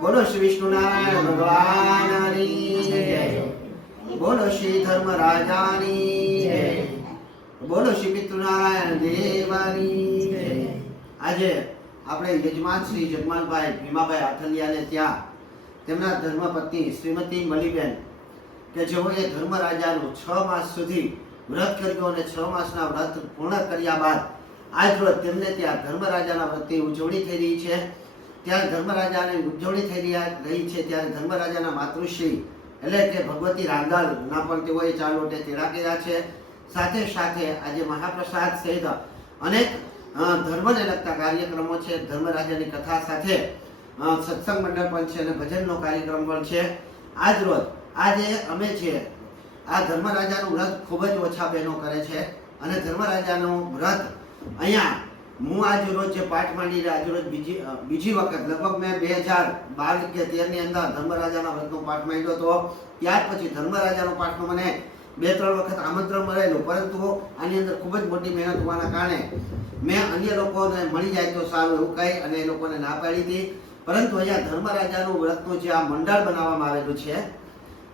બોલો શ્રી વિષ્ણુનારાયણ ભગવાનની જય, બોલો શ્રી ધર્મરાજાની જય, બોલો શ્રી પિતૃનારાયણ દેવાની જય। આજે આપણે યજમાન શ્રી જગમાલભાઈ ભીમાભાઈ આથલિયાને ત્યાં તેમના ધર્મપત્ની શ્રીમતી મલીબેન કે જેઓએ ધર્મરાજાનું 6 માસ સુધી વ્રત કર્યું અને 6 માસના વ્રત પૂર્ણ કર્યા બાદ આજ રોજ તેમને ત્યાં ધર્મરાજાના વ્રતની ઉજવણી થઈ રહી છે। ત્યારે ધર્મરાજાની ઉજવણી થઈ રહી છે ત્યારે ધર્મરાજાના માતૃશ્રી એટલે કે ભગવતી રાંદલના પણ તેઓએ ચાલોટે તેડા કર્યા છે। સાથે સાથે આજે મહાપ્રસાદ સહિત અનેક ધર્મને લગતા કાર્યક્રમો છે। ધર્મરાજાની કથા સાથે સત્સંગ મંડળ પણ છે અને ભજનનો કાર્યક્રમ પણ છે। આજ રોજ આજે અમે છે આ ધર્મરાજાનું વ્રત ખૂબ જ ઓછા બહેનો કરે છે અને ધર્મરાજાનું વ્રત અહીંયા હું આજ રોજ જે પાઠ માંડી આજ રોજ બીજી વખત લગભગ મેં 2012 કે 13 ની અંદર ધર્મરાજાના વ્રતનો પાઠ માંડ્યો હતો। ત્યાર પછી ધર્મરાજાનો પાઠનો મને 2-3 વખત આમંત્રણ મળેલું, પરંતુ આની અંદર ખૂબ જ મોટી મહેનત હોવાના કારણે મેં અન્ય લોકોને મળી જાય તો સારું એવું કહી અને એ લોકોને ના પાડી હતી। પરંતુ અહીંયા ધર્મરાજાનું વ્રતનું જે આ મંડળ બનાવવામાં આવેલું છે,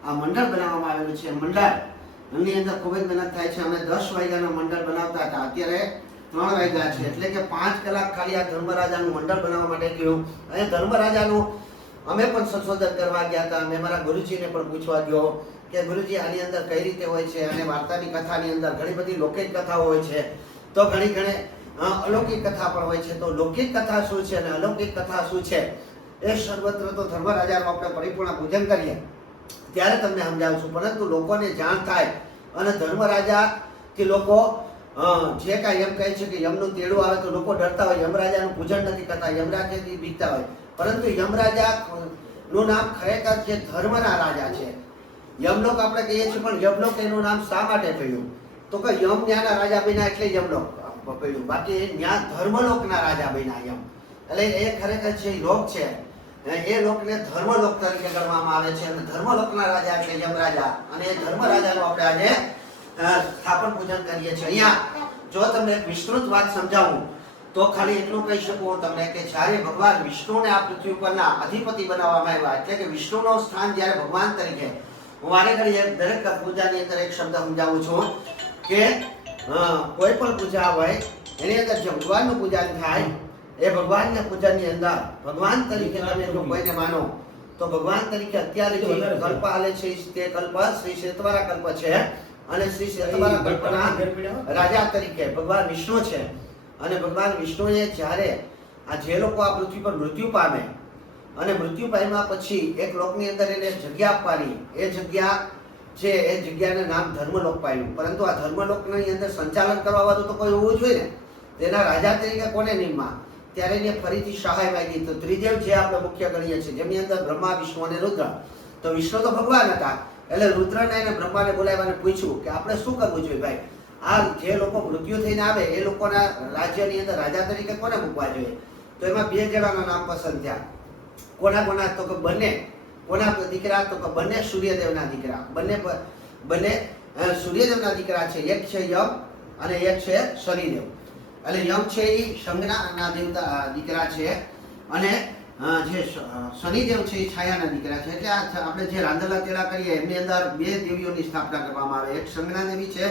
આ મંડળ બનાવવામાં આવેલું છે, મંડળની અંદર ખૂબ જ મહેનત થાય છે। અમે 10 વાગ્યાનું મંડળ બનાવતા હતા, અત્યારે 3 વાગ્યા છે, એટલે કે 5 કલાક ખાલી આ ધર્મરાજાનું મંડળ બનાવવા માટે ગયું। અને ધર્મરાજાનું અમે પણ સંશોધન કરવા ગયા હતા। મેં મારા ગુરુજીને પણ પૂછવા ગયો કે ગુરુજી આની અંદર કઈ રીતે હોય છે, અને વાર્તાની કથાની અંદર ઘણી બધી લૌકિક કથાઓ હોય છે, તો ઘણી અલૌકિક કથા પણ હોય છે, તો લૌકિક કથા શું છે અને અલૌકિક કથા શું છે એ સર્વત્ર તો ધર્મરાજાનું આપણે પરિપૂર્ણ પૂજન કરીએ ત્યારે તમને સમજાવું છું। પરંતુ લોકોને જાણ થાય અને ધર્મરાજાથી લોકો જે કાંઈ એમ કહે છે કે યમનું તેડું આવે તો લોકો ડરતા હોય, યમરાજાનું પૂજન નથી કરતા, યમરાજાથી બીકતા હોય। પરંતુ યમરાજાનું નામ ખરેખર જે ધર્મના રાજા છે। યમલોક આપણે કહીએ છીએ, પણ યમલોક એનું નામ શા માટે પડ્યું તો કે યમ ન્યાના રાજા બન્યા એટલે યમલોક પડ્યું, બાકી ન્યા ધર્મલોકના રાજા બન્યા યમ, એટલે એ ખરેખર જે લોક છે એ લોકને ધર્મલોક તરીકે ગણવામાં આવે છે અને ધર્મલોકના રાજા એટલે યમરાજા, અને એ ધર્મરાજાનું આપણે આજે સ્થાપન પૂજન કરીએ છીએ। અહીંયા જો તમને વિસ્તૃત વાત સમજાવું તો ખાલી એટલું કહી શકું તમને કે જ્યારે ભગવાન વિષ્ણુને આ પૃથ્વી ઉપરના અધિપતિ બનાવવામાં આવ્યા, એટલે કે વિષ્ણુનું સ્થાન જ્યારે ભગવાન તરીકે, હું વારે ઘડીએ દરેક પૂજાની અંદર એક શબ્દ સમજાવું છું કે કોઈ પણ પૂજા હોય એની અંદર જે ભગવાનનું પૂજન થાય એ ભગવાનના પૂજનની અંદર ભગવાન તરીકે તમે જો કોઈને માનો તો ભગવાન તરીકે અત્યારે જે કલ્પ હાલે છે તે કલ્પ શ્રી શેતવારા કલ્પ છે, અને શ્રી શેતવારા કલ્પના રાજા તરીકે ભગવાન વિષ્ણુ છે। અને ભગવાન વિષ્ણુએ જ્યારે આ જે લોકો આ પૃથ્વી પર મૃત્યુ પામે અને મૃત્યુ પામ્યા પછી એક લોકની અંદર એને જગ્યા આપવાની, એ જગ્યા છે એ જગ્યાને નામ ધર્મલોક પાડ્યું। પરંતુ આ ધર્મલોકની અંદર સંચાલન કરવા વાળું તો કોઈ હોવું જોઈએ ને, તેના રાજા તરીકે કોને નિમવા, ત્યારે એને ફરીથી સહાય માંગી। તો ત્રિદેવ જે આપણે મુખ્ય ગણીએ છીએ, જેની અંદર બ્રહ્મા, વિષ્ણુ અને રુદ્ર, તો વિષ્ણુ તો ભગવાન હતા, એટલે રુદ્રને અને બ્રહ્માને બોલાવીને પૂછ્યું કે આપણે શું કરવું જોઈએ ભાઈ, આ જે લોકો મૃત્યુ થઈને આવે એ લોકોના રાજ્યની અંદર રાજા તરીકે કોને મૂકવા જોઈએ। તો એમાં 2 જણાના નામ પસંદ થયા। કોના તો કે બંને, કોના દીકરા તો કે બંને સૂર્યદેવના દીકરા, બંને સૂર્યદેવના દીકરા છે, એક છે યમ અને એક છે શનિદેવ। એટલે યમ છે એ સંજ્ઞાના દેવતા દીકરા છે અને જે શનિદેવ છે એ છાયાના દીકરા છે। એટલે આપણે જે રાંદલા તેડા કરીએ એમની અંદર 2 દેવીઓની સ્થાપના કરવામાં આવે, એક સંજ્ઞા દેવી છે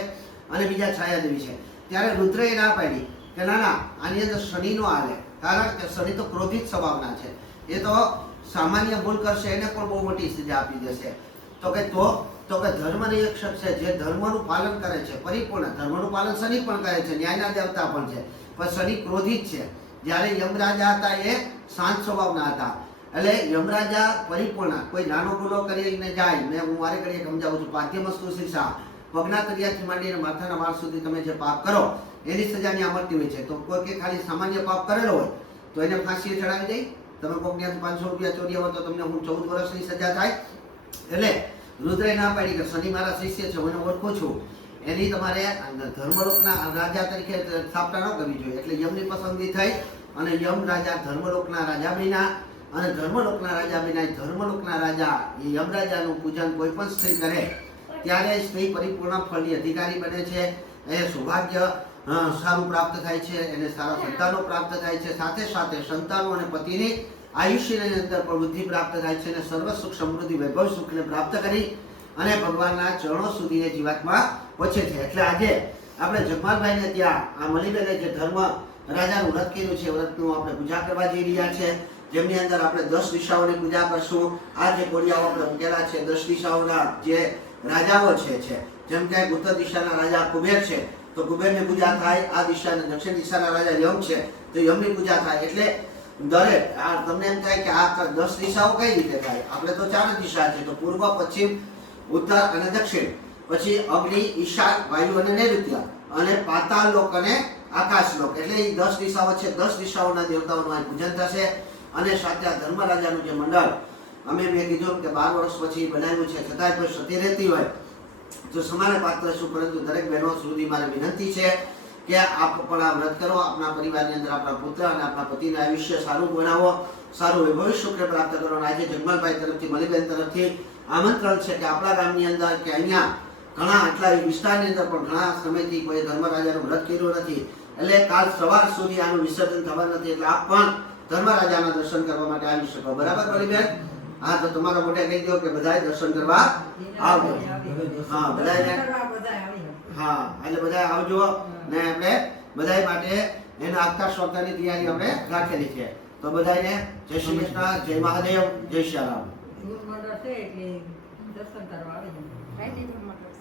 અને બીજા છાયા દેવી છે। ત્યારે રુદ્રએ ના પાડી કે ના આની અંદર શનિ નો હાલે, કારણ કે શનિ તો ક્રોધિત સ્વભાવના છે, એ તો સામાન્ય ભૂલ કરશે એને પણ બહુ મોટી સજા આપી દેશે। તો કે ધર્મનિરક્ષક છે, જે ધર્મનું પાલન કરે છે પરિપૂર્ણ, ધર્મનું પાલન શનિ પણ કરે છે, ન્યાયના દેવતા પણ છે, પણ શનિ ક્રોધિત છે, જ્યારે યમરાજા હતા એ શાંત સ્વભાવના હતા। એટલે યમરાજા પરિપૂર્ણ કોઈ નાનો ગુનો કરીને જાય, મેં હું મારે ઘડીએ સમજાવું છું, પાદ્યમસ્તુ શિક્ષા, પગના તળિયાથી માંડીને માથાના વાળ સુધી તમે જે પાપ કરો એની સજા ત્યાં મળતી હોય છે। તો કોઈ કે ખાલી સામાન્ય પાપ કરેલો હોય તો એને ફાંસીએ ચડાવી દે, તમે કોઈક 500 રૂપિયા ચોરી હોય તો તમને 14 વર્ષની સજા થાય। એટલે રુદ્રએ ના પાડી કે શનિ મારા શિષ્ય છે, હું એને ઓળખું છું, એની તમારે ધર્મલોકના રાજા તરીકે સ્થાપના ન કરવી જોઈએ। એટલે યમની પસંદગી થઈ અને યમ રાજા ધર્મલોકના રાજા બન્યા, અને ધર્મલોકના રાજા એ યમરાજાનું પૂજન કોઈ પણ સ્ત્રી કરે ત્યારે સ્ત્રી પરિપૂર્ણ ફળની અધિકારી બને છે, એ સૌભાગ્ય સારું પ્રાપ્ત થાય છે, એને સારા સંતાનો પ્રાપ્ત થાય છે, સાથે સાથે સંતાનો અને પતિની આયુષ્યની અંદર પણ બુદ્ધિ પ્રાપ્ત થાય છે અને સર્વ સુખ સમૃદ્ધિ વૈભવ સુખને પ્રાપ્ત કરી અને ભગવાનના ચરણો સુધી જીવાત્મા પહોંચે છે. એટલે આજે આપણે જગમાલભાઈને ત્યાં આ મલીબેને જે ધર્મ રાજાનું વ્રત કર્યું છે, વ્રતનું આપણે પૂજા કરવા જઈ રહ્યા છે, જેમની અંદર આપણે 10 દિશાઓની પૂજા કરશું. આ જે કોડિયાઓ આપણે મૂકેલા છે 10 દિશાઓના જે રાજાઓ છે, જેમ કે ઉત્તર દિશાના રાજા કુબેર છે તો કુબેરની પૂજા થાય, આ દિશાના દક્ષિણ દિશાના રાજા યમ છે તો યમની પૂજા થાય. એટલે દરેક આ તમને એમ થાય કે આ 10 દિશાઓ કઈ રીતે થાય? આપણે તો 4 દિશા છે, તો પૂર્વ, પશ્ચિમ, ઉત્તર અને દક્ષિણ, પછી અગ્નિ, ઈશાન, વાયુ અને નૈઋત્ય, અને પાતાળ લોક અને આકાશ લોક. એટલે એ 10 દિશાઓ છે. 10 દિશાઓના દેવતાઓનું અહીં પૂજન થશે. અને સાથે આ ધર્મરાજાનું જે મંડળ મેં કીધું કે 12 વર્ષ પછી બનાવ્યું છે, છતાંય કોઈ સતી રહેતી હોય તો સમાને પાત્ર શું. પરંતુ દરેક બહેનો સુધી મારી વિનંતી છે કે આપ પણ આ વ્રત કરો, આપણા પરિવારની અંદર આપણા પુત્ર અને આપણા પતિના આયુષ્ય સારું બનાવો, સારું વૈભવ સુખ પ્રાપ્ત કરો. આજે જગમાલભાઈ તરફથી, મલીબેન તરફથી આમંત્રણ છે કે આપણા ગામની અંદર કે અહીંયા ઘણા આટલા વિસ્તારની અંદર પણ ઘણા સમયથી કોઈ ધર્મરાજાનું વ્રત કર્યું નથી, એટલે કાલ સવાર સુધી આનું વિસર્જન થવા નથી. એટલે આપ પણ ધર્મરાજાના દર્શન કરવા માટે આવી શકો. બરાબર મલીબેન? હા, તો તમારા મોઢે કહી દો કે બધાય દર્શન કરવા આવજો. હા, બધાય હા, એટલે બધાય આવજો. ને આપણે બધાય માટે એના આગતા શ્રોતાની તૈયારી આપણે રાખેલી છે. તો બધાયને જય શ્રી કૃષ્ણ, જય મહાદેવ, જય શ્રી રામ. દર્શન કરવા આવી જાય.